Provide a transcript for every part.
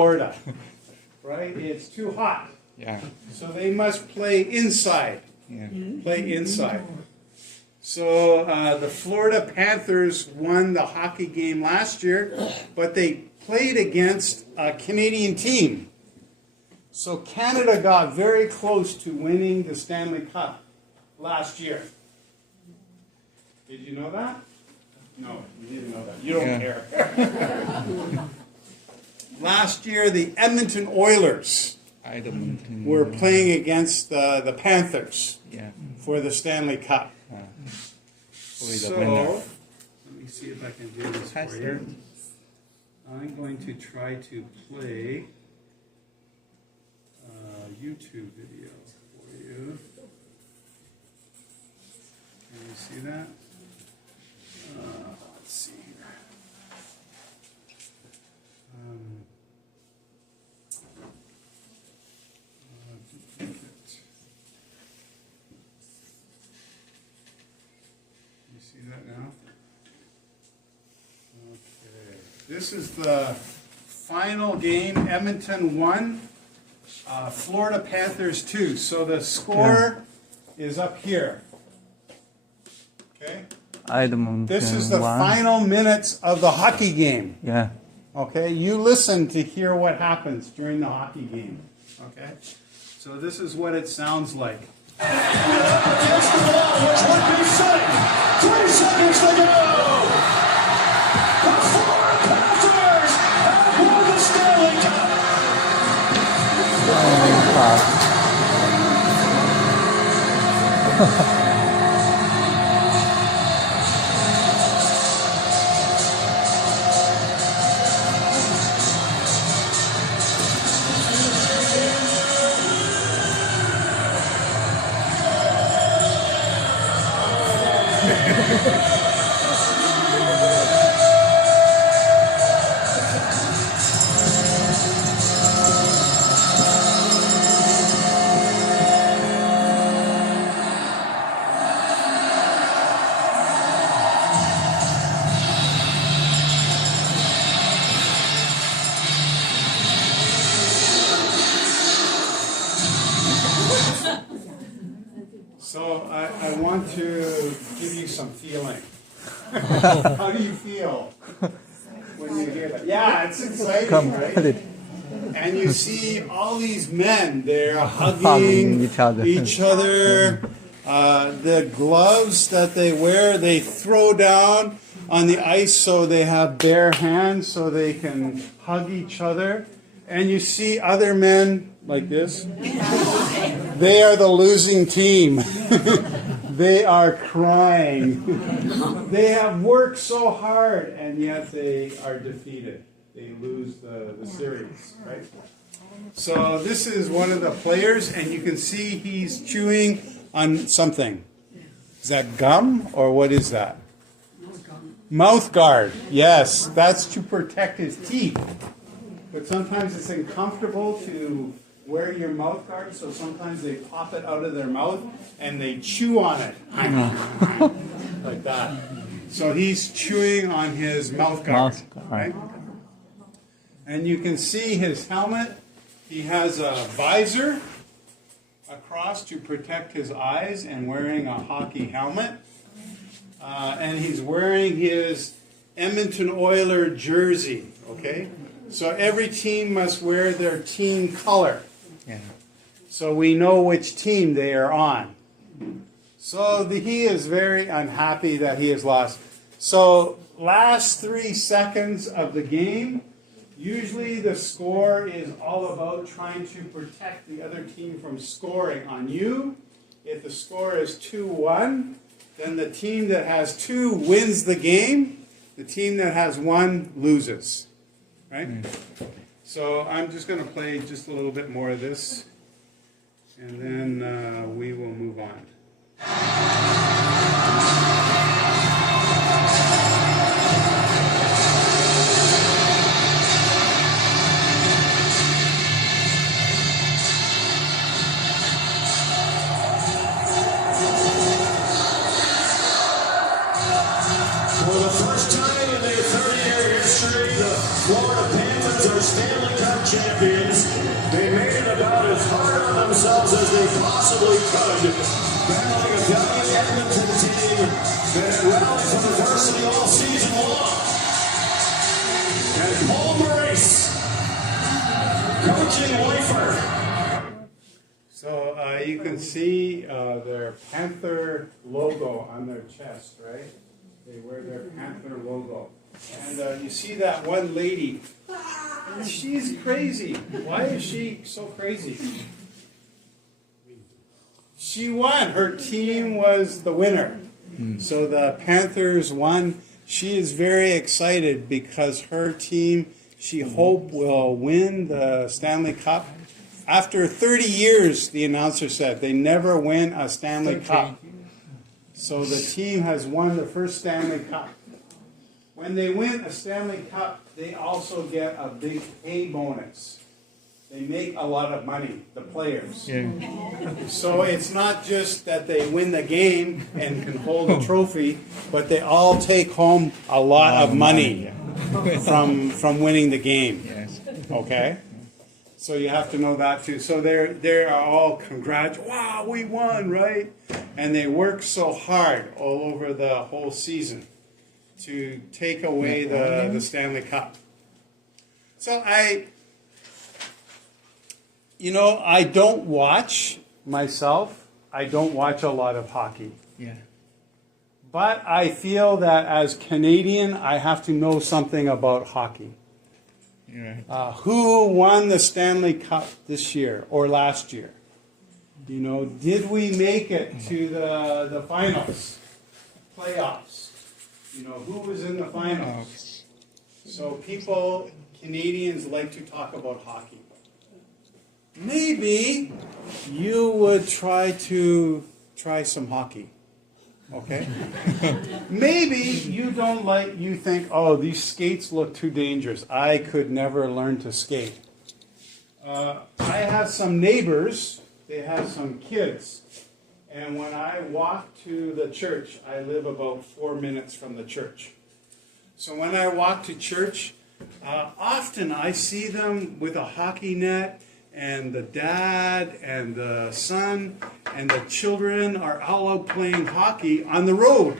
Florida, right? It's too hot. Yeah. So they must play inside. Yeah. Play inside. So the Florida Panthers won the hockey game last year, but they played against a Canadian team. So Canada got very close to winning the Stanley Cup last year. Did you know that? No, you didn't know that. You don't care. Last year, the Edmonton Oilers were playing against the Panthers for the Stanley Cup. So, let me see if I can do this for you. I'm going to try to play a YouTube video for you. Can you see that? Let's see here. You see that now? Okay. This is the final game. Edmonton won. Florida Panthers 2. So the score is up here. Okay? This is the final minutes of the hockey game. Yeah. Okay? You listen to hear what happens during the hockey game. Okay? So this is what it sounds like. Against the wall, which would be safe. 3 seconds to go. The Florida Panthers have won the Stanley Cup. So I want to give you some feeling. How do you feel when you hear that? Yeah, it's exciting, right? And you see all these men, they're hugging each other. The gloves that they wear, they throw down on the ice so they have bare hands so they can hug each other. And you see other men like this. They are the losing team. They are crying. They have worked so hard, and yet they are defeated. They lose the series, right? So this is one of the players, and you can see he's chewing on something. Is that gum, or what is that? Mouth guard. Yes, that's to protect his teeth. But sometimes it's uncomfortable to wear your mouth guard, so sometimes they pop it out of their mouth and they chew on it. Like that. So he's chewing on his mouth guard. Right? And you can see his helmet. He has a visor across to protect his eyes and wearing a hockey helmet. And he's wearing his Edmonton Oilers jersey, okay? So every team must wear their team color. Yeah. So we know which team they are on. So he is very unhappy that he has lost. So last 3 seconds of the game, usually the score is all about trying to protect the other team from scoring on you. If the score is 2-1, then the team that has 2 wins the game. The team that has 1 loses. Right? So I'm just going to play just a little bit more of this, and then we will move on. For the first time in their 30-year history, the Florida Panthers are Stanley Cup champions. champions. They made it about as hard on themselves as they possibly could, battling a valiant Edmonton team that rallied from adversity all season long. And Paul Maurice, coaching Leifer. So you can see their Panther logo on their chest, right? They wear their Panther logo. And you see that one lady, she's crazy. Why is she so crazy? She won. Her team was the winner. So the Panthers won. She is very excited because her team, she hopes, will win the Stanley Cup. After 30 years, the announcer said, they never win a Stanley Cup. So the team has won the first Stanley Cup. When they win a Stanley Cup, they also get a big pay bonus. They make a lot of money, the players. Yeah. So it's not just that they win the game and can hold a trophy, but they all take home a lot of money from winning the game. Yes. Okay? So you have to know that too. So they are all wow, we won, right? And they work so hard all over the whole season to take away the Stanley Cup. So I don't watch myself. I don't watch a lot of hockey. Yeah. But I feel that as Canadian, I have to know something about hockey. Right. Who won the Stanley Cup this year or last year? Did we make it to the finals, playoffs? Who was in the finals? So Canadians like to talk about hockey. Maybe you would try some hockey. Okay? Maybe you think, oh, these skates look too dangerous. I could never learn to skate. I have some neighbors, they have some kids, and when I walk to the church, I live about 4 minutes from the church. So when I walk to church, often I see them with a hockey net, and the dad and the son and the children are all out playing hockey on the road.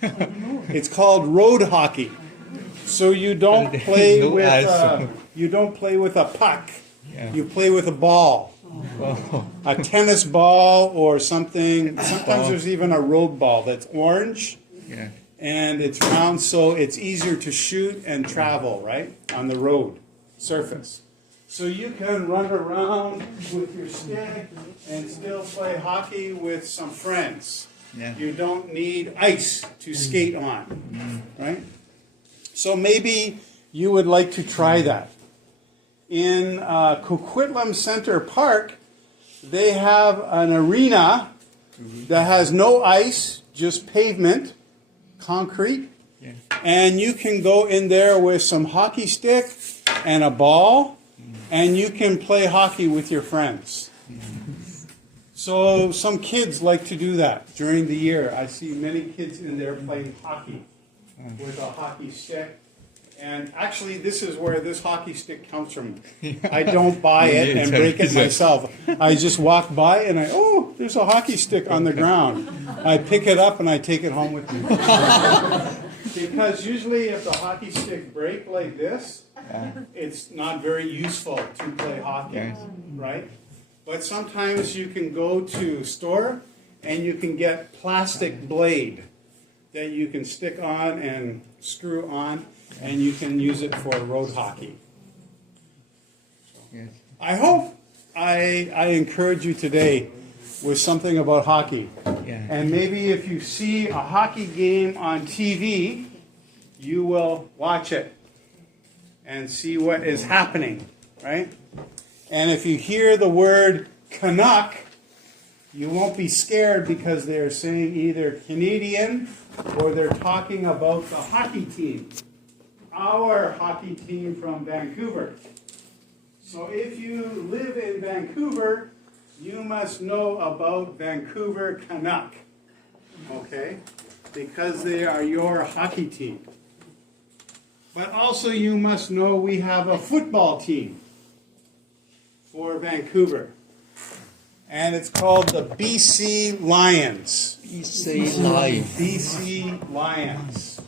It's called road hockey. So you don't play with a puck. Yeah. You play with a ball, a tennis ball or something. Sometimes there's even a road ball that's orange. Yeah. And it's round, so it's easier to shoot and travel, right, on the road surface. So you can run around with your stick and still play hockey with some friends. Yeah. You don't need ice to skate on, right? So maybe you would like to try that. In Coquitlam Center Park, they have an arena that has no ice, just pavement, concrete. Yeah. And you can go in there with some hockey stick and a ball, and you can play hockey with your friends. So some kids like to do that during the year. I see many kids in there playing hockey with a hockey stick. And actually, this is where this hockey stick comes from. I don't buy it and break it myself. I just walk by and there's a hockey stick on the ground. I pick it up and I take it home with me. Because usually if the hockey stick breaks like this, it's not very useful to play hockey, Yes. right? But sometimes you can go to a store and you can get plastic blade that you can stick on and screw on, and you can use it for road hockey. Yes. I hope I encourage you today with something about hockey. Yeah. And maybe if you see a hockey game on TV, you will watch it and see what is happening, right? And if you hear the word Canuck, you won't be scared because they're saying either Canadian or they're talking about the hockey team, our hockey team from Vancouver. So if you live in Vancouver, you must know about Vancouver Canuck, okay? Because they are your hockey team. But also you must know we have a football team. for Vancouver. And it's called the BC Lions. BC Lion. BC Lions.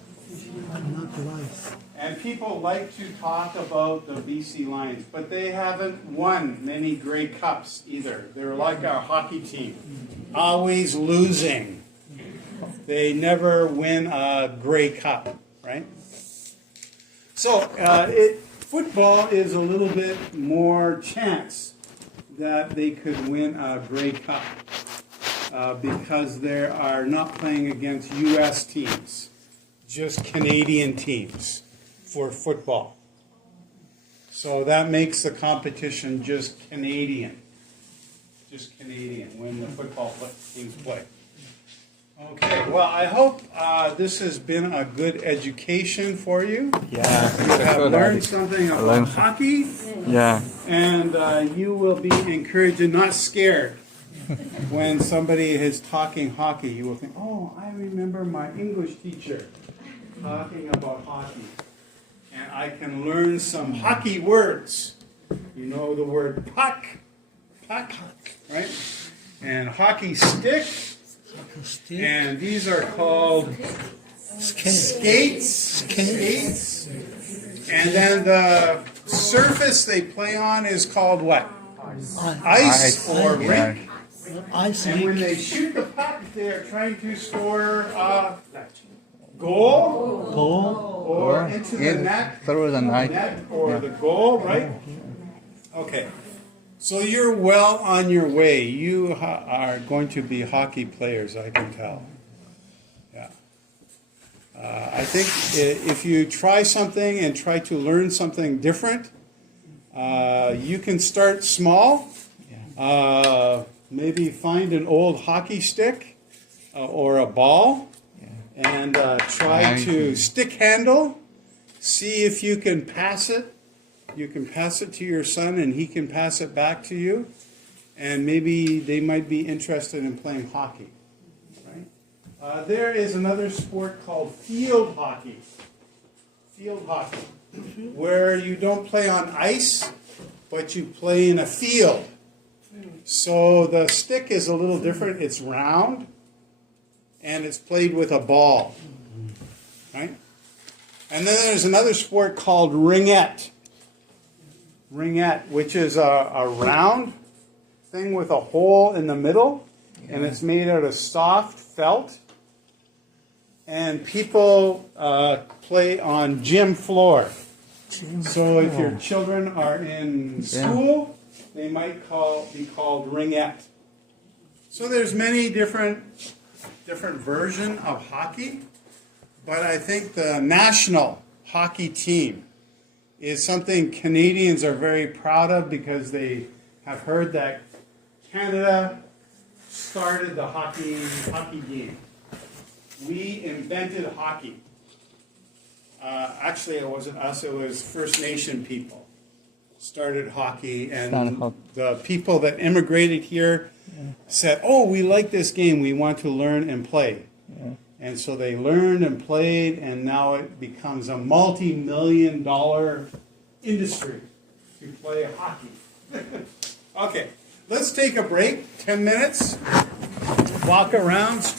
And people like to talk about the BC Lions, but they haven't won many Grey Cups either. They're like our hockey team, always losing. They never win a Grey Cup, right? So football is a little bit more chance that they could win a Grey Cup because they are not playing against U.S. teams, just Canadian teams for football. So that makes the competition just Canadian when the football teams play. Okay, well, I hope this has been a good education for you. Yeah. You have learned something about hockey. Yeah. And you will be encouraged and not scared when somebody is talking hockey. You will think, oh, I remember my English teacher talking about hockey. And I can learn some hockey words. You know the word puck, right? And hockey stick. And these are called skates. And then the surface they play on is called what? Ice or rink. And when they shoot the puck, they are trying to score a goal or into the net. Through the net. Or the goal, right? Okay. So you're well on your way. You are going to be hockey players, I can tell. Yeah. I think if you try something and try to learn something different, you can start small. Maybe find an old hockey stick or a ball and try to stick handle. See if you can pass it. You can pass it to your son and he can pass it back to you. And maybe they might be interested in playing hockey. Right? There is another sport called field hockey. Field hockey. Where you don't play on ice, but you play in a field. So the stick is a little different. It's round and it's played with a ball. Right? And then there's another sport called ringette. Ringette, which is a round thing with a hole in the middle, and it's made out of soft felt. And people play on gym floor. So if your children are in school, they might be called ringette. So there's many different versions of hockey, but I think the national hockey team is something Canadians are very proud of because they have heard that Canada started the hockey game. We invented hockey. Actually, it wasn't us, it was First Nation people started hockey, and the people that immigrated here said, oh, we like this game, we want to learn and play. And so they learned and played, and now it becomes a multi-million-dollar industry to play hockey. Okay, let's take a break, 10 minutes, walk around, stretch.